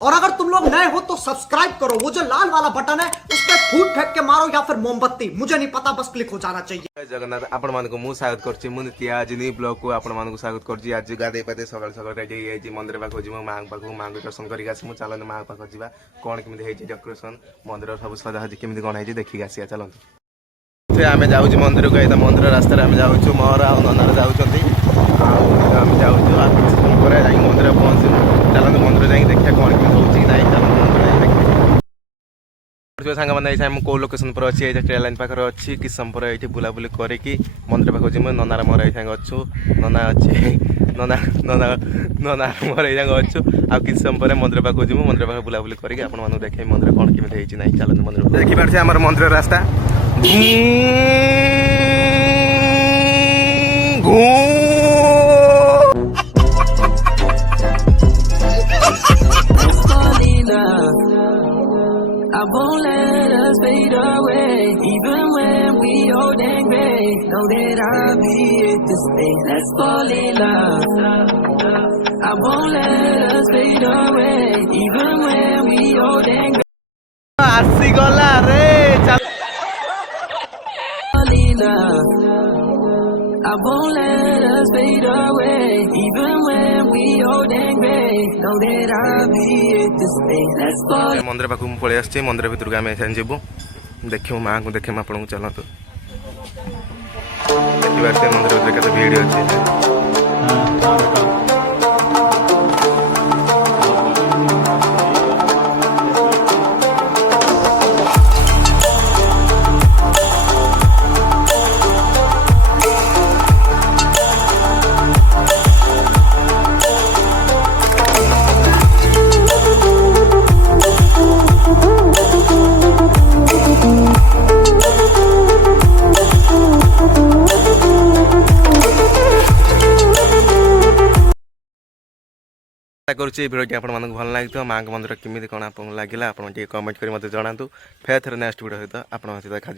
और अगर तुम लोग नए हो तो सब्सक्राइब करो, वो जो लाल वाला बटन है उस पर फूट फेंक के मारो या फिर मोमबत्ती, मुझे नहीं पता, बस क्लिक हो जाना चाहिए। जय जगन्नाथ आपण मानक मु स्वागत करछि मु नित्या आज नी ब्लॉग को आपण मानक स्वागत करछि। आज गादे पादे सकाळ सकाळ रेडी हेछि मंदिर पाखो जिमु मां पाखो मां को दर्शन करिक आसी। मु चलन मां पाखो जिबा कोन केमिति हेछि डेकोरेशन मंदिर सब सजा हजि केमिति कोन हेछि देखि आसी। चलंतु से आमे जाउछि मंदिर को, एता मंदिर रास्ता रे आमे जाउछु मोर आ ननार जाउछंती आमे जाउछु आ पर जाई मंदिर पहुंचु। चलंतु मंदिर जाई देखिया कोन केमिति होछि नाही। चलंतु मंदिर जाई देखिया सांग मैंने ये कौ लोकेशन पर अच्छी ट्रेन लाइन पाखे अच्छी कि समय पर ये बुलाबुली करके मंदिर पाखक जी ननार मोर ये अच्छु नना अच्छे नना नना नना मोर ये अच्छु आ कि समय पर मंदिर पाखक जी मंदिर पाखे बुलाबुली करके आपको देखे मंदिर कौन केमी ना। चलते मंदिर देखिए आम मंदिर रास्ता I won't let us fade away, even when we old and gray. Know that I'll be here to stay. Let's fall in love. I won't let us fade away, even when we old and gray. आसी गला रे Fall in love. I won't let us fade away, even when we old and gray. Know that I'll be here to stay. Let's fall. मंदिर पाख पलि आसी मंदिर भितर आम जीवु देखू माँ को देखे आपको चलतु देखिए मंदिर भीतर केते भीड़ अच्छी। करुच्ची भिडियो आप भल लगी माँ के मंदिर केमी कौन आपको लगे आप कमेंट कर मत जनातु। फेर थे नेक्स्ट भिडियो सहित आप देखा।